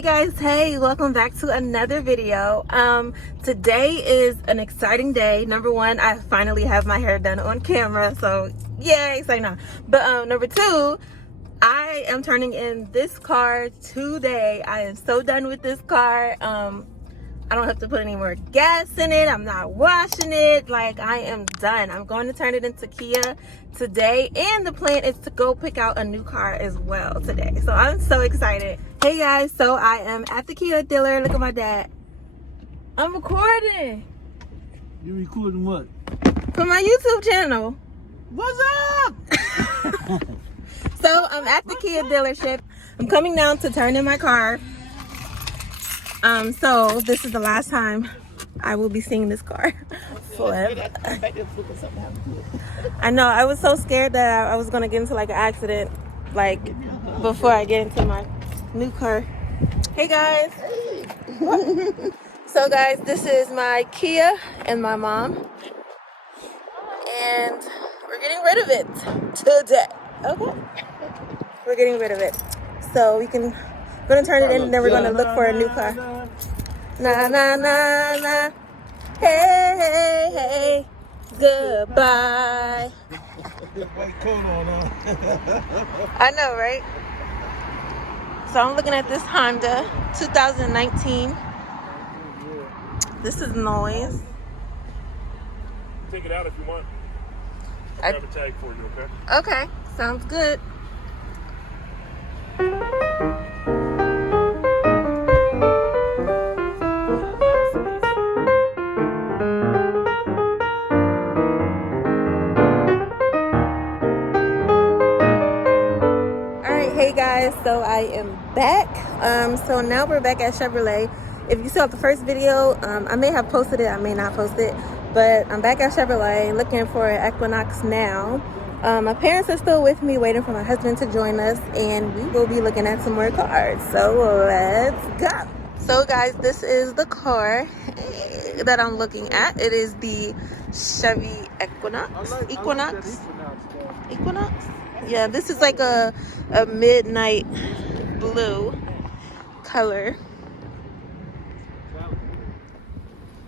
Hey guys, hey, welcome back to another video. Today is an exciting day. Number one, I finally have my hair done on camera, so yay, say no. But number two, I am turning in this car today. I am so done with this car. I don't have to put any more gas in it. I'm not washing it. Like, I am done. I'm going to turn it into Kia today, and the plan is to go pick out a new car as well today. So I'm so excited. Hey guys, so I am at the Kia dealer. Look at my dad. I'm recording. You recording what? For my YouTube channel. What's up? So I'm at the Kia dealership. I'm coming down to turn in my car. So this is the last time I will be seeing this car forever. I know, I was so scared that I was gonna get into like an accident, like before I get into my new car. Hey guys. So guys, this is my Kia and my mom, and we're getting rid of it today. Okay, we're getting rid of it, so we can gonna turn it in, and then we're gonna look for a new car. Na na na na, hey hey hey, goodbye. I know, right? So I'm looking at this Honda 2019. This is noise. Take it out if you want. I'll grab a tag for you, okay? Okay, sounds good. Hey guys, so I am back. So now we're back at Chevrolet. If you saw the first video, I may have posted it, I may not post it, but I'm back at Chevrolet looking for an Equinox now. My parents are still with me, waiting for my husband to join us, and we will be looking at some more cars. So let's go. So guys, this is the car that I'm looking at. It is the Chevy Equinox. Equinox? Yeah, this is like a midnight blue color.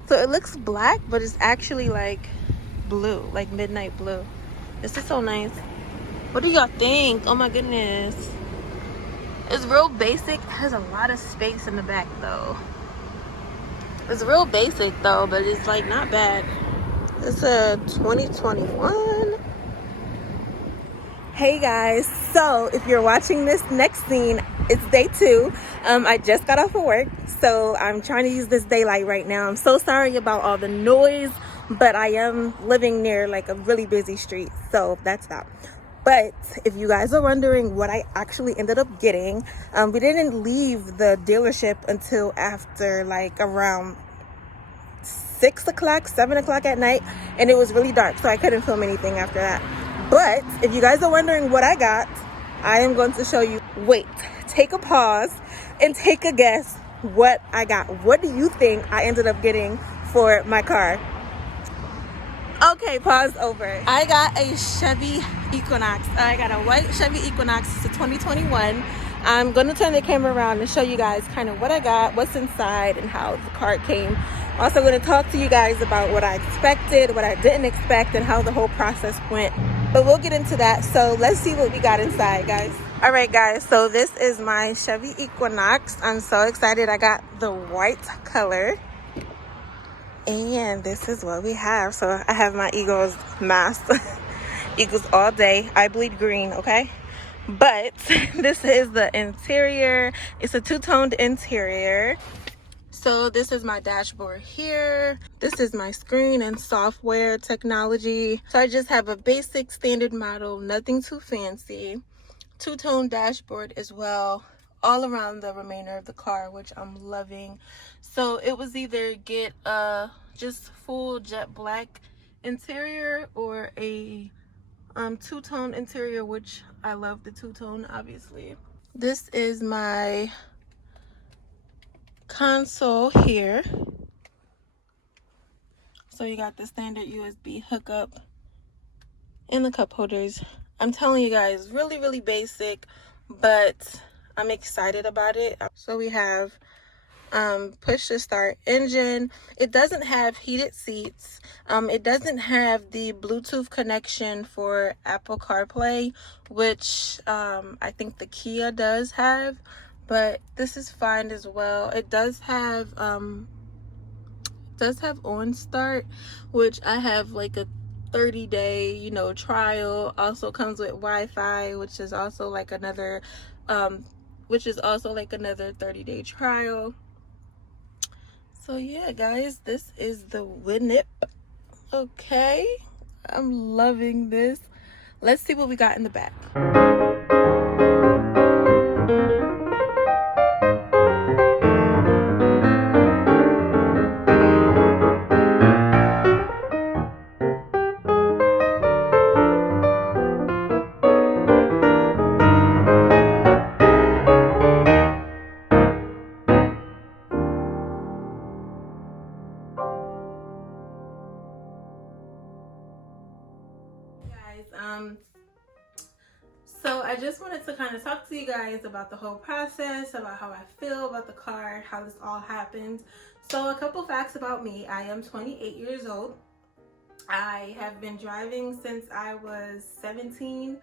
So it looks black, but it's actually like blue, like midnight blue. This is so nice. What do y'all think? Oh my goodness. It's real basic. It has a lot of space in the back though. It's real basic though, but it's like not bad. It's a 2021. Hey guys, so if you're watching this next scene, it's day 2. I just got off of work, so I'm trying to use this daylight right now. I'm so sorry about all the noise, but I am living near like a really busy street, so that's that. But if you guys are wondering what I actually ended up getting, we didn't leave the dealership until after like around 6 o'clock, 7 o'clock at night, and it was really dark, so I couldn't film anything after that. But if you guys are wondering what I got, I am going to show you. Wait, take a pause and take a guess what I got. What do you think I ended up getting for my car? Okay, pause over. I got a Chevy Equinox. I got a white Chevy Equinox. It's a 2021. I'm going to turn the camera around and show you guys kind of what I got, what's inside, and how the car came. Also going to talk to you guys about what I expected, what I didn't expect, and how the whole process went. But we'll get into that. So let's see what we got inside, guys. All right, guys. So this is my Chevy Equinox. I'm so excited. I got the white color. And this is what we have. So I have my Eagles mask. Eagles all day. I bleed green, okay? But this is the interior. It's a two-toned interior. So this is my dashboard here. This is my screen and software technology. So I just have a basic standard model, nothing too fancy. Two-tone dashboard as well, all around the remainder of the car, which I'm loving. So it was either get a just full jet black interior or a two-tone interior, which I love the two-tone, obviously. This is my console here. So you got the standard USB hookup and the cup holders. I'm telling you guys, really basic, but I'm excited about it. So we have push to start engine. It doesn't have heated seats. It doesn't have the Bluetooth connection for Apple CarPlay, which I think the Kia does have, but this is fine as well. It does have on start, which I have like a 30-day, trial. Also comes with Wi-Fi, which is also like another 30-day trial. So yeah, guys, this is the Winip. Okay, I'm loving this. Let's see what we got in the back. So I just wanted to kind of talk to you guys about the whole process, about how I feel about the car, how this all happened. So a couple facts about me. I am 28 years old. I have been driving since I was 17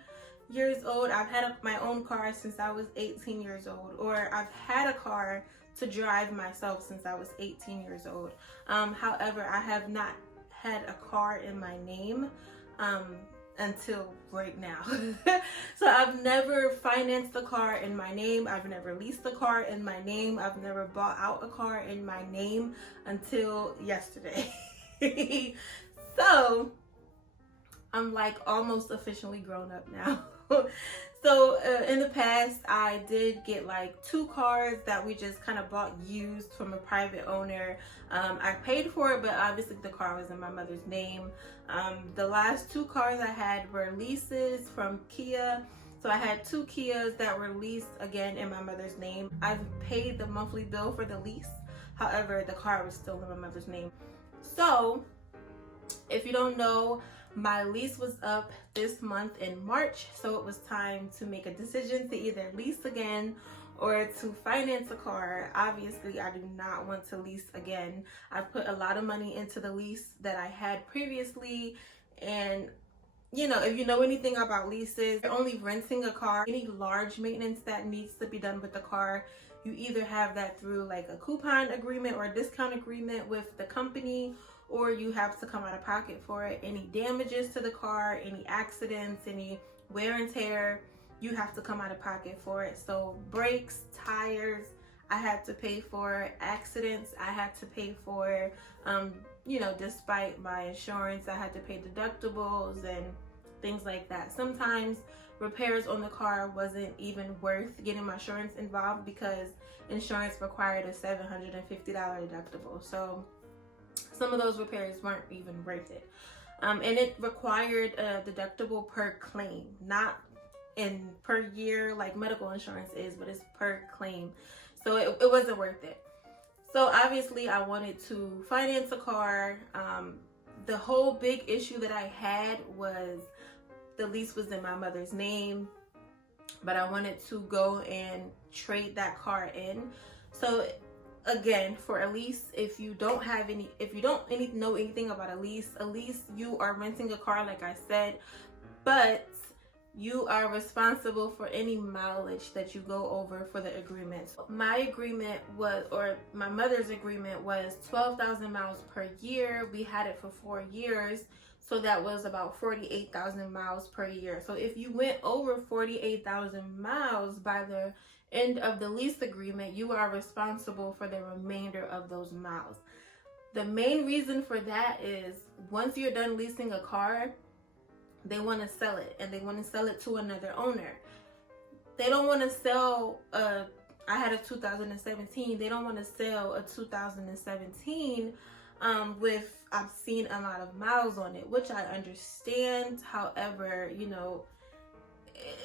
years old. I've had my own car since I was 18 years old, or I've had a car to drive myself since I was 18 years old. However, I have not had a car in my name until right now. So I've never financed a car in my name. I've never leased a car in my name. I've never bought out a car in my name until yesterday. So I'm like almost officially grown up now. So in the past, I did get like 2 cars that we just kind of bought used from a private owner. I paid for it, but obviously the car was in my mother's name. The last 2 cars I had were leases from Kia. So I had 2 Kias that were leased again in my mother's name. I've paid the monthly bill for the lease. However, the car was still in my mother's name. So if you don't know, my lease was up this month in March, so it was time to make a decision to either lease again or to finance a car. Obviously, I do not want to lease again. I put a lot of money into the lease that I had previously, and if you know anything about leases, you're only renting a car. Any large maintenance that needs to be done with the car, you either have that through like a coupon agreement or a discount agreement with the company, or you have to come out of pocket for it. Any damages to the car, any accidents, any wear and tear, you have to come out of pocket for it. So brakes, tires, I had to pay for. Accidents, I had to pay for. Despite my insurance, I had to pay deductibles and things like that. Sometimes repairs on the car wasn't even worth getting my insurance involved because insurance required a $750 deductible. So some of those repairs weren't even worth it. And it required a deductible per claim, not in per year like medical insurance is, but it's per claim. So it wasn't worth it. So obviously I wanted to finance a car. The whole big issue that I had was the lease was in my mother's name, but I wanted to go and trade that car in. So again, for a lease, if you don't know anything about a lease, you are renting a car, like I said, but you are responsible for any mileage that you go over for the agreement. My agreement was, or my mother's agreement was 12,000 miles per year. We had it for 4 years. So that was about 48,000 miles per year. So if you went over 48,000 miles by the end of the lease agreement, you are responsible for the remainder of those miles. The main reason for that is once you're done leasing a car, they want to sell it, and they want to sell it to another owner. They don't want to sell I had a 2017. They don't want to sell a 2017 with obscene amount of miles on it, which I understand. However,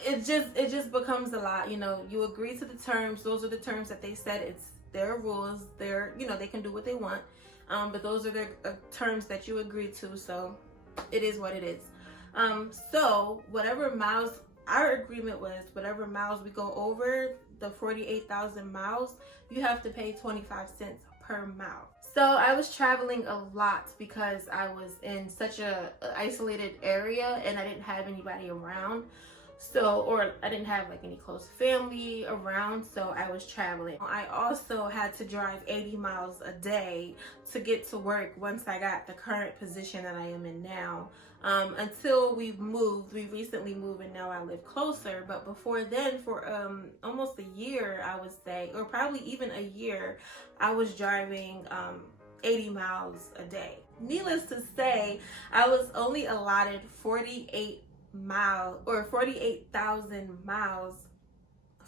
it just becomes a lot. You agree to the terms. Those are the terms that they said. It's their rules. They can do what they want. But those are the terms that you agree to. So it is what it is. So whatever miles, our agreement was whatever miles we go over, the 48,000 miles, you have to pay 25 cents per mile. So I was traveling a lot because I was in such a isolated area and I didn't have anybody around. So, or I didn't have like any close family around, so I was traveling. I also had to drive 80 miles a day to get to work once I got the current position that I am in now. Until we recently moved and now I live closer. But before then, for almost a year, I would say, or probably even a year, I was driving 80 miles a day. Needless to say, I was only allotted 48,000 miles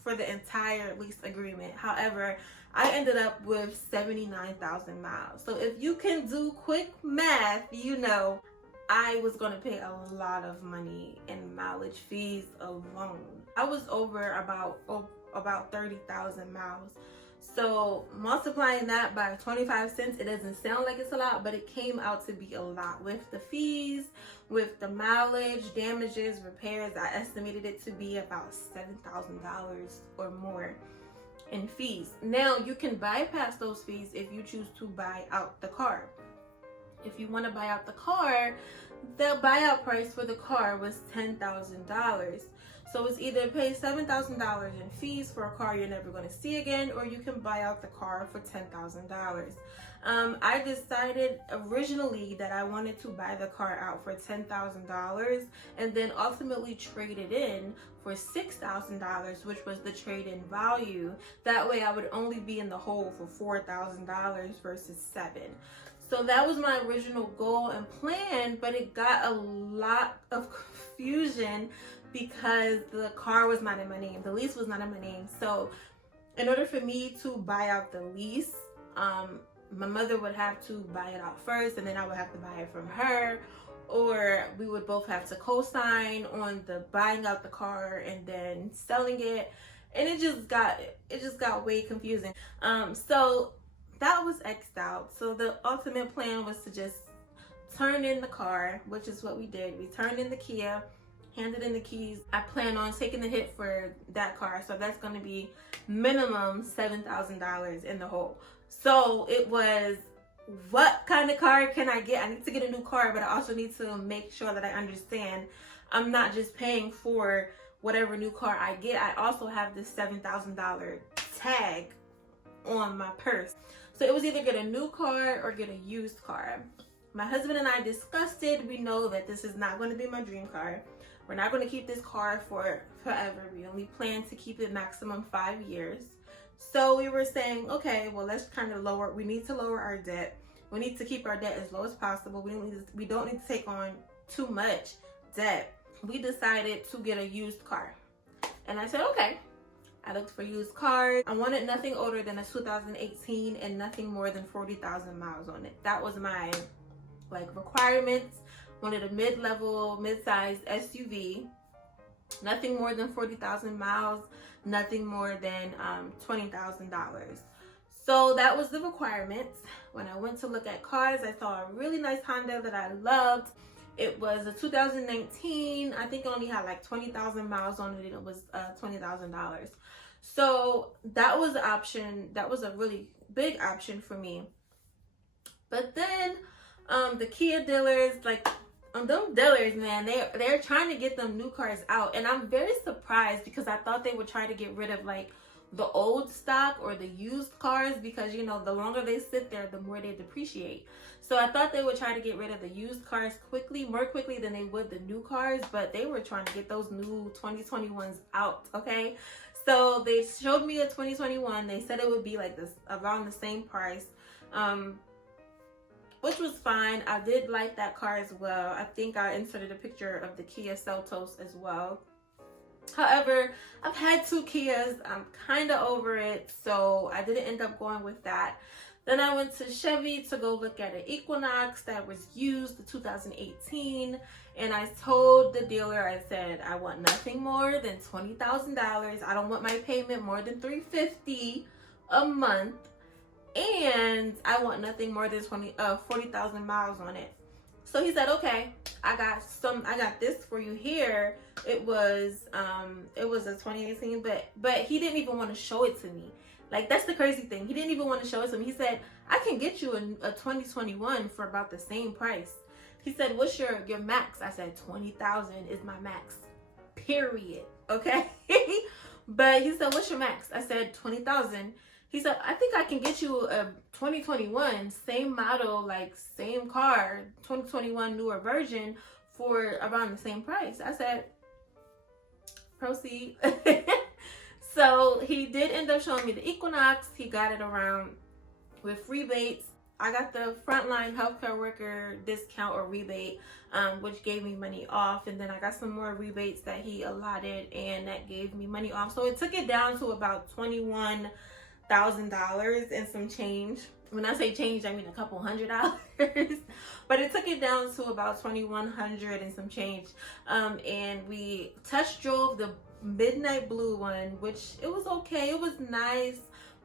for the entire lease agreement. However, I ended up with 79,000 miles. So if you can do quick math, you know I was going to pay a lot of money in mileage fees alone. I was over about 30,000 miles. So multiplying that by 25 cents, it doesn't sound like it's a lot, but it came out to be a lot. With the fees, with the mileage, damages, repairs, I estimated it to be about $7,000 or more in fees. Now, you can bypass those fees if you choose to buy out the car. If you want to buy out the car, the buyout price for the car was $10,000. So it's either pay $7,000 in fees for a car you're never going to see again, or you can buy out the car for $10,000. I decided originally that I wanted to buy the car out for $10,000 and then ultimately trade it in for $6,000, which was the trade-in value. That way I would only be in the hole for $4,000 versus $7,000. So that was my original goal and plan, but it got a lot of confusion because the car was not in my name. The lease was not in my name. So in order for me to buy out the lease, my mother would have to buy it out first and then I would have to buy it from her, or we would both have to co-sign on the buying out the car and then selling it. And it just got way confusing. So that was X'd out. So the ultimate plan was to just turn in the car, which is what we did. We turned in the Kia, handed in the keys. I plan on taking the hit for that car. So that's going to be minimum $7,000 in the hole. So it was, what kind of car can I get? I need to get a new car, but I also need to make sure that I understand I'm not just paying for whatever new car I get. I also have this $7,000 tag on my purse. So it was either get a new car or get a used car. My husband and I discussed it. We know that this is not going to be my dream car. We're not going to keep this car for forever. We only plan to keep it maximum 5 years. So we were saying, okay, well, let's kind of we need to lower our debt. We need to keep our debt as low as possible. We don't need to take on too much debt. We decided to get a used car. And I said, okay. I looked for used cars. I wanted nothing older than a 2018 and nothing more than 40,000 miles on it. That was my requirements. Wanted a mid-sized SUV. Nothing more than 40,000 miles. Nothing more than $20,000. So that was the requirements. When I went to look at cars, I saw a really nice Honda that I loved. It was a 2019. I think it only had like 20,000 miles on it, and it was $20,000. So that was an option. That was a really big option for me. But then the Kia dealers, them dealers, man, they're trying to get them new cars out, and I'm very surprised because I thought they would try to get rid of the old stock or the used cars, because the longer they sit there, the more they depreciate. So I thought they would try to get rid of the used cars more quickly than they would the new cars, but they were trying to get those new 2021s out. Okay, so they showed me a 2021. They said it would be like this, around the same price, which was fine. I did like that car as well. I think I inserted a picture of the Kia Seltos as well. However, I've had 2 Kias. I'm kind of over it, so I didn't end up going with that. Then I went to Chevy to go look at an Equinox that was used, the 2018, and I told the dealer, I said, I want nothing more than $20,000. I don't want my payment more than $350 a month, and I want nothing more than 40,000 miles on it. So he said, okay, I got this for you here. It was a 2018, but he didn't even want to show it to me. Like, that's the crazy thing. He didn't even want to show it to me. He said, I can get you a 2021 for about the same price. He said, what's your max? I said, 20,000 is my max, period. Okay. But he said, what's your max? I said, 20,000. He said, I think I can get you a 2021, same model, like same car, 2021 newer version for around the same price. I said, proceed. So he did end up showing me the Equinox. He got it around with rebates. I got the frontline healthcare worker discount or rebate, which gave me money off. And then I got some more rebates that he allotted, and that gave me money off. So it took it down to about $21,000 and some change. When I say change, I mean a couple $100. But it took it down to about $2,100 and some change. And we test drove the midnight blue one, which it was okay. It was nice,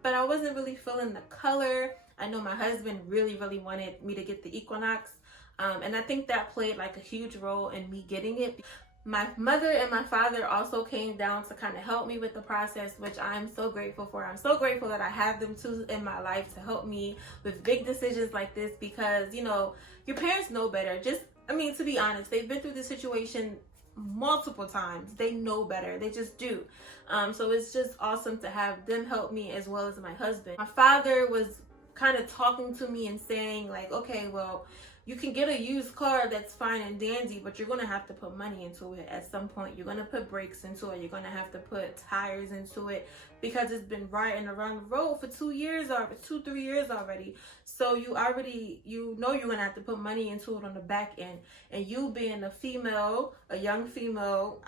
but I wasn't really feeling the color. I know my husband really wanted me to get the Equinox. And I think that played like a huge role in me getting it. My mother and my father also came down to kind of help me with the process, which I'm so grateful for. I'm so grateful that I have them too in my life to help me with big decisions like this, because, you know, your parents know better. To be honest, they've been through this situation multiple times. They know better. They just do. So it's just awesome to have them help me, as well as my husband. My father was kind of talking to me and saying like, okay, well, you can get a used car that's fine and dandy, but you're going to have to put money into it at some point. You're going to put brakes into it. You're going to have to put tires into it, because it's been riding around the road for 3 years already. So you know you're going to have to put money into it on the back end. And you being a young female,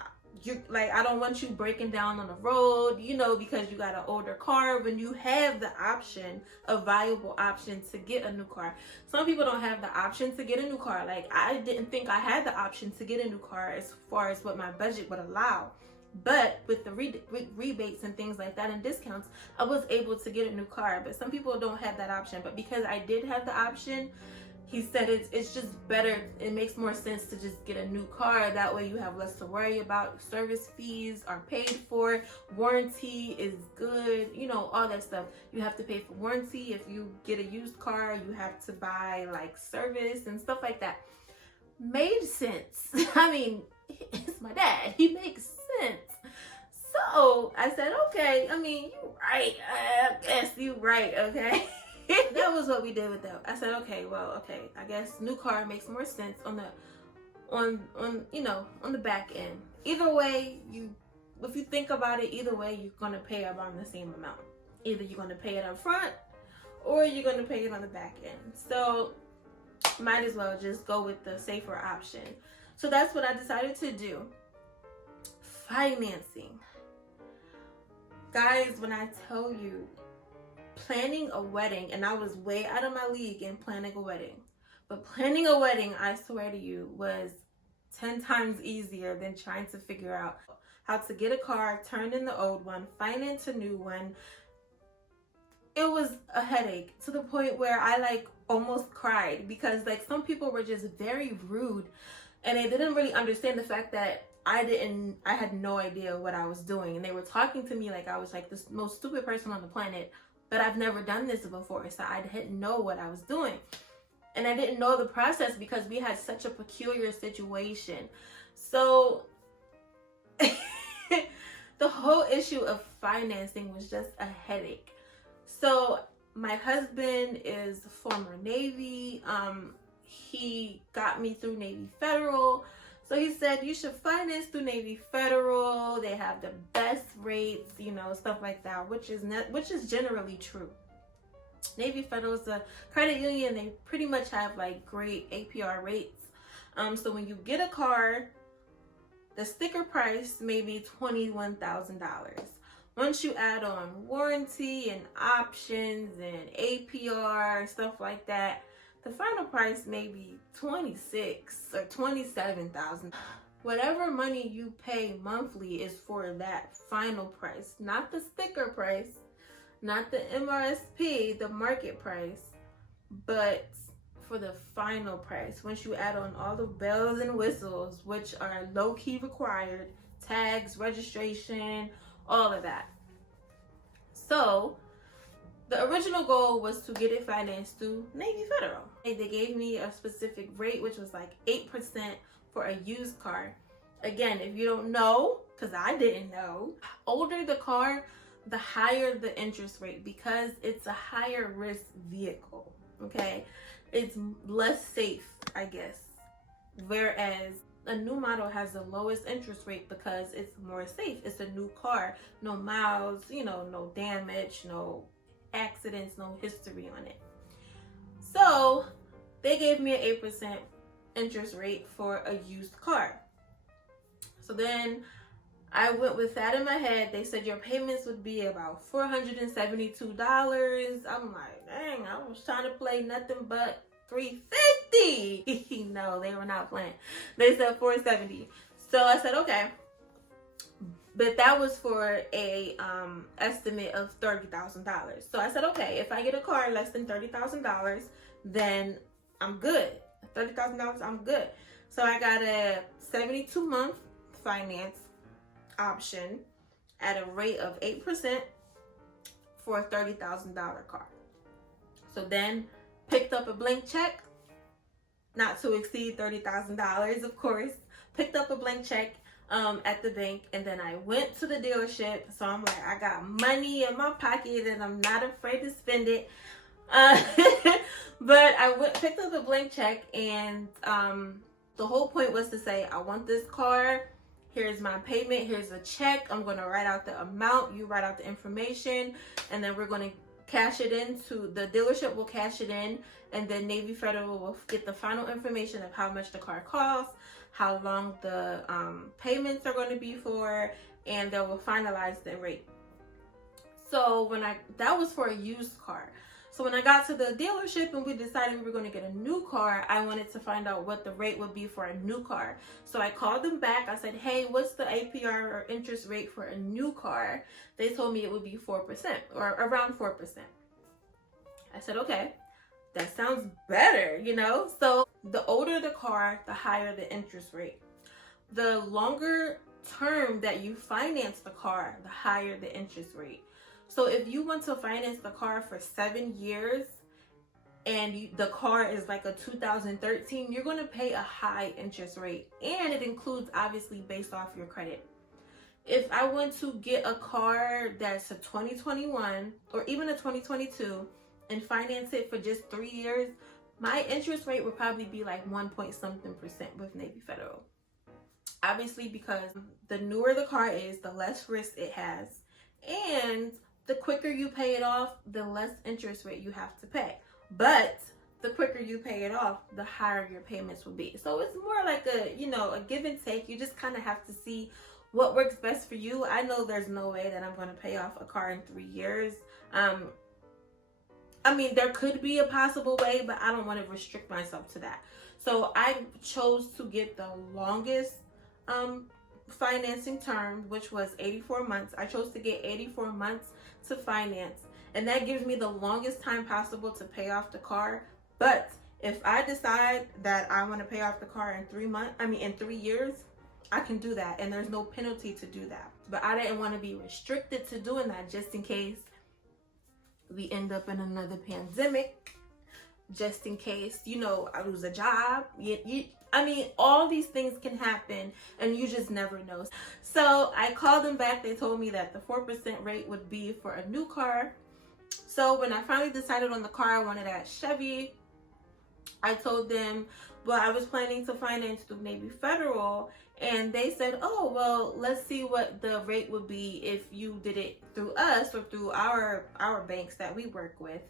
I don't want you breaking down on the road, because you got an older car, when you have the option, a viable option to get a new car. Some people don't have the option to get a new car. Like, I didn't think I had the option to get a new car as far as what my budget would allow. But with the rebates and things like that and discounts, I was able to get a new car. But some people don't have that option. But because I did have the option, he said it's just better. It makes more sense to just get a new car. That way you have less to worry about. Service fees are paid for. Warranty is good. All that stuff. You have to pay for warranty. If you get a used car, you have to buy like service and stuff like that. Made sense. I mean, it's my dad. He makes sense. So I said, okay. I mean, you right. I guess you right. Okay. That was what we did with that. I said, okay, I guess new car makes more sense on the back end. Either way, if you think about it, either way, you're gonna pay around the same amount. Either you're gonna pay it up front, or you're gonna pay it on the back end. So might as well just go with the safer option. So that's what I decided to do. Financing. Guys, when I tell you, planning a wedding, and I was way out of my league in planning a wedding, but planning a wedding, I swear to you, was 10 times easier than trying to figure out how to get a car, turn in the old one, finance a new one. It was a headache, to the point where I almost cried, because some people were just very rude, and they didn't really understand the fact that I had no idea what I was doing, and they were talking to me like I was the most stupid person on the planet. But I've never done this before, so I didn't know what I was doing. And I didn't know the process, because we had such a peculiar situation. So the whole issue of financing was just a headache. So my husband is former Navy. He got me through Navy Federal. So he said, you should finance through Navy Federal. They have the best rates, stuff like that, which is generally true. Navy Federal is a credit union. They pretty much have great APR rates. So when you get a car, the sticker price may be $21,000. Once you add on warranty and options and APR, stuff like that, the final price may be $26,000 or $27,000. Whatever money you pay monthly is for that final price, not the sticker price, not the MRSP, the market price, but for the final price, once you add on all the bells and whistles, which are low-key required, tags, registration, all of that. So the original goal was to get it financed through Navy Federal. They gave me a specific rate, which was like 8% for a used car. Again, if you don't know, because I didn't know, older the car, the higher the interest rate, because it's a higher risk vehicle, okay? It's less safe, I guess. Whereas a new model has the lowest interest rate because it's more safe. It's a new car, no miles, no damage, no accidents, no history on it. So they gave me an 8% interest rate for a used car. So then I went with that in my head. They said your payments would be about $472. I'm like, dang, I was trying to play nothing but $350. No, they were not playing. They said $470. So I said, okay. But that was for a estimate of $30,000. So I said, okay, if I get a car less than $30,000, then I'm good. $30,000, I'm good. So I got a 72-month finance option at a rate of 8% for a $30,000 car. So then picked up a blank check, not to exceed $30,000, of course. Picked up a blank check at the bank, and then I went to the dealership. So I'm like, I got money in my pocket and I'm not afraid to spend it. But I picked up a blank check, and the whole point was to say, I want this car. Here's my payment. Here's a check. I'm going to write out the amount. You write out the information, and then we're going to cash it into the dealership. Will cash it in, and then Navy Federal will get the final information of how much the car costs, how long the payments are going to be for, and they will finalize the rate. So that was for a used car. So when I got to the dealership and we decided we were going to get a new car, I wanted to find out what the rate would be for a new car. So I called them back. I said, hey, what's the APR or interest rate for a new car? They told me it would be 4% or around 4%. I said, okay, that sounds better, So the older the car, the higher the interest rate. The longer term that you finance the car, the higher the interest rate. So if you want to finance the car for 7 years and the car is like a 2013, you're going to pay a high interest rate. And it includes, obviously, based off your credit. If I want to get a car that's a 2021 or even a 2022 and finance it for just 3 years, my interest rate would probably be like 1.something% with Navy Federal. Obviously, because the newer the car is, the less risk it has. And the quicker you pay it off, the less interest rate you have to pay. But the quicker you pay it off, the higher your payments will be. So it's more like a give and take. You just kind of have to see what works best for you. I know there's no way that I'm going to pay off a car in 3 years. There could be a possible way, but I don't want to restrict myself to that. So I chose to get the longest financing term, which was 84 months. I chose to get 84 months to finance, and that gives me the longest time possible to pay off the car. But if I decide that I want to pay off the car in 3 years, I can do that, and there's no penalty to do that. But I didn't want to be restricted to doing that, just in case we end up in another pandemic, just in case, I lose a job. All these things can happen, and you just never know. So I called them back. They told me that the 4% rate would be for a new car. So when I finally decided on the car I wanted at Chevy, I told them, well, I was planning to finance through Navy Federal, and they said, oh, well, let's see what the rate would be if you did it through us or through our banks that we work with.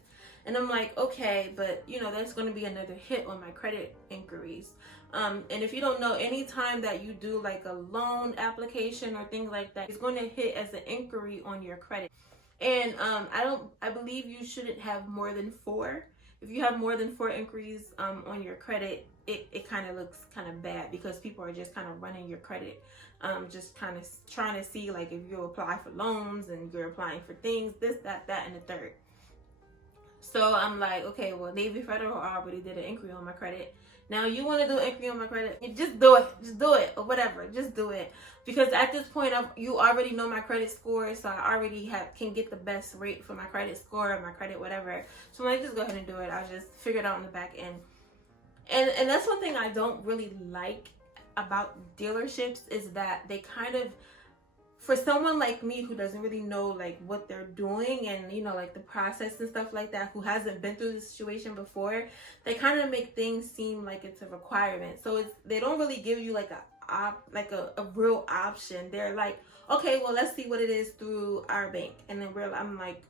And I'm like, okay, but that's going to be another hit on my credit inquiries. And if you don't know, anytime that you do like a loan application or things like that, it's going to hit as an inquiry on your credit. And I believe you shouldn't have more than 4. If you have more than 4 inquiries on your credit, it kind of looks kind of bad, because people are just kind of running your credit, just kind of trying to see like if you apply for loans and you're applying for things, this, that, and the third. So I'm like, okay, well, Navy Federal already did an inquiry on my credit. Now you want to do an inquiry on my credit? Just do it. Just do it, or whatever. Just do it, because at this point, you already know my credit score, so I already can get the best rate for my credit score, my credit, whatever. So I'm like, just go ahead and do it. I'll just figure it out on the back end. And that's one thing I don't really like about dealerships, is that they kind of, for someone like me who doesn't really know like what they're doing and, you know, like the process and stuff like that, who hasn't been through this situation before, they kind of make things seem like it's a requirement. So they don't really give you like a real option. They're like, okay, well, let's see what it is through our bank. And then I'm like,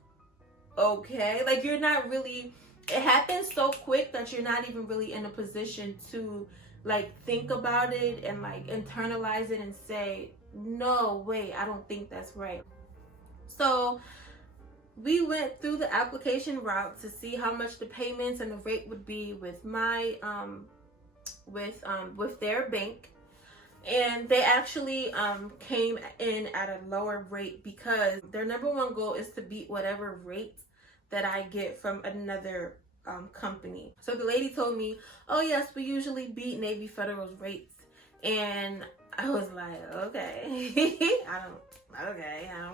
okay, like you're not really, it happens so quick that you're not even really in a position to like think about it and like internalize it and say, no, wait, I don't think that's right. So we went through the application route to see how much the payments and the rate would be with my with their bank, and they actually came in at a lower rate, because their number one goal is to beat whatever rate that I get from another company. So the lady told me, oh yes, we usually beat Navy Federal's rates. And I was like, okay, I don't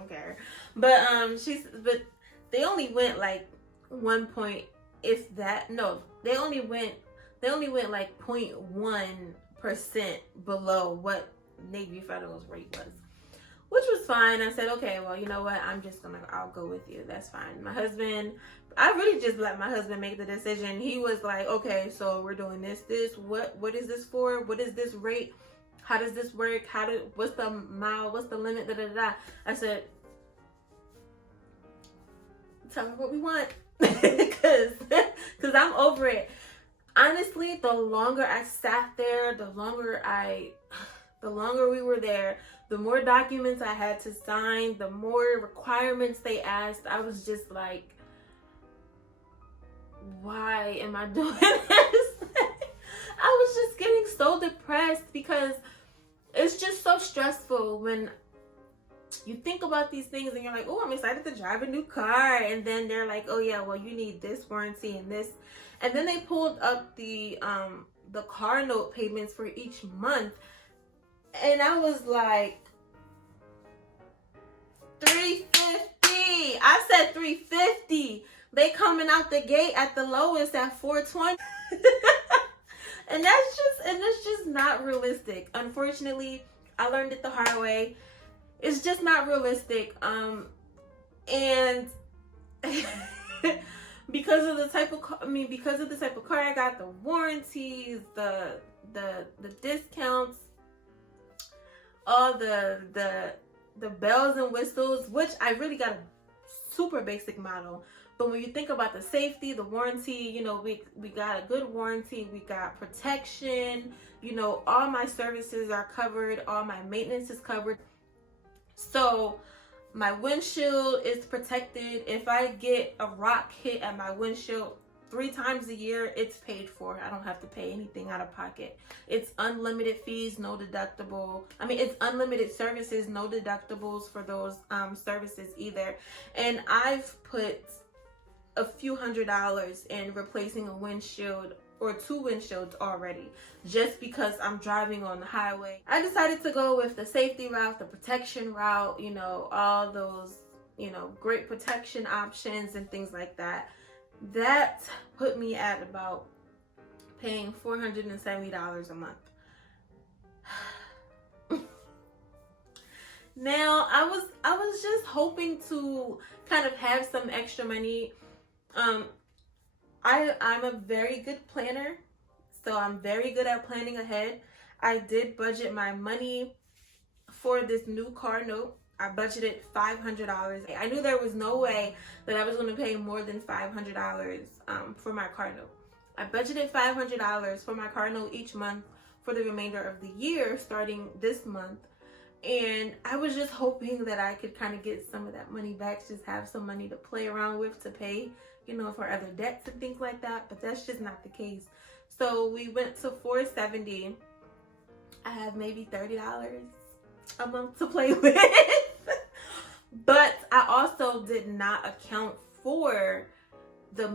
care. But but they only went like 1 point, if that. No, they only went like 0.1% below what Navy Federal's rate was, which was fine. I said, okay, well, you know what? I'll go with you. That's fine. My husband, I really just let my husband make the decision. He was like, okay, so we're doing this. What is this for? What is this rate? How does this work? What's the mile? What's the limit? I said, tell me what we want. Cause I'm over it. Honestly, the longer I sat there, the longer we were there, the more documents I had to sign, the more requirements they asked. I was just like, why am I doing this? I was just getting so depressed, because it's just so stressful when you think about these things and you're like, oh, I'm excited to drive a new car. And then they're like, oh yeah, well, you need this warranty and this. And then they pulled up the car note payments for each month. And I was like, $350. I said $350. They coming out the gate at the lowest at $420. And that's just not realistic. Unfortunately, I learned it the hard way. It's just not realistic. And because of the type of car I got, the warranties, the discounts, all the bells and whistles, which I really got a super basic model. But when you think about the safety, the warranty, you know, we got a good warranty, we got protection, you know, all my services are covered, all my maintenance is covered. So my windshield is protected. If I get a rock hit at my windshield 3 times a year, it's paid for. I don't have to pay anything out of pocket. It's unlimited fees, no deductible. I mean, it's unlimited services, no deductibles for those services either. And I've put a few $100s in replacing a windshield or 2 windshields already, just because I'm driving on the highway. I decided to go with the safety route, the protection route, you know, all those, you know, great protection options and things like that. That put me at about paying $470 a month. Now, I was just hoping to kind of have some extra money. I'm a very good planner, so I'm very good at planning ahead. I did budget my money for this new car note. I budgeted $500. I knew there was no way that I was going to pay more than $500 for my car note. I budgeted $500 for my car note each month for the remainder of the year, starting this month. And I was just hoping that I could kind of get some of that money back, just have some money to play around with, to pay, you know, for other debts and things like that. But that's just not the case. So we went to $470. I have maybe $30 a month to play with. But I also did not account for the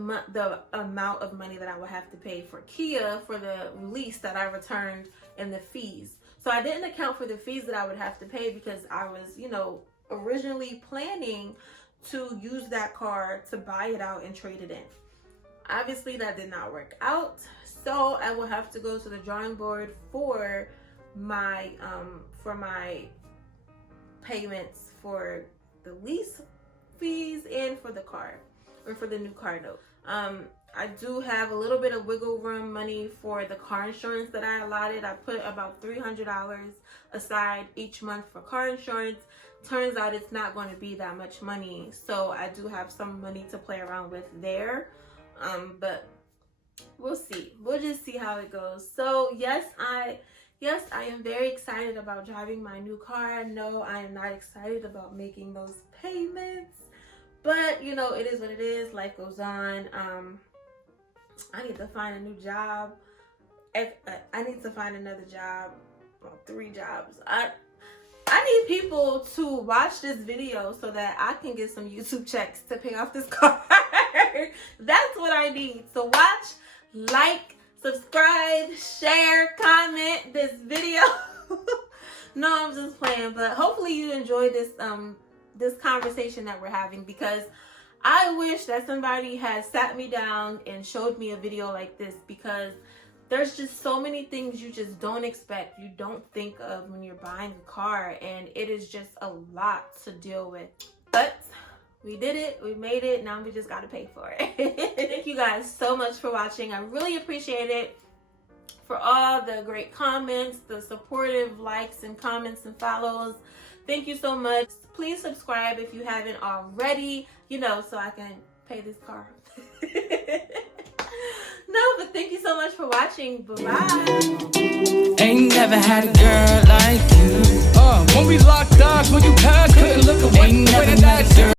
amount of money that I would have to pay for Kia for the lease that I returned and the fees. So I didn't account for the fees that I would have to pay because I was, you know, originally planning to use that car to buy it out and trade it in. Obviously that did not work out, so I will have to go to the drawing board for my payments for the lease fees and for the car, or for the new car note. I do have a little bit of wiggle room money for the car insurance that I allotted. I put about $300 aside each month for car insurance. Turns out it's not going to be that much money, so I do have some money to play around with there. But we'll see. We'll just see how it goes. So yes, I am very excited about driving my new car. No, I am not excited about making those payments, but you know, it is what it is. Life goes on. I need to find a new job. I need to find another job. Well, 3 jobs. I need people to watch this video so that I can get some YouTube checks to pay off this car. That's what I need. So watch, like, subscribe, share, comment this video. No, I'm just playing, but hopefully you enjoyed this this conversation that we're having, because I wish that somebody had sat me down and showed me a video like this, because there's just so many things you just don't expect, you don't think of when you're buying a car, and it is just a lot to deal with. But we did it, we made it, now we just gotta pay for it. Thank you guys so much for watching. I really appreciate it, for all the great comments, the supportive likes and comments and follows. Thank you so much. Please subscribe if you haven't already, you know, so I can pay this car. No, but thank you so much for watching. Bye-bye. Ain't never had a girl like you. When we locked eyes, when you couldn't look away. Ain't never met a girl.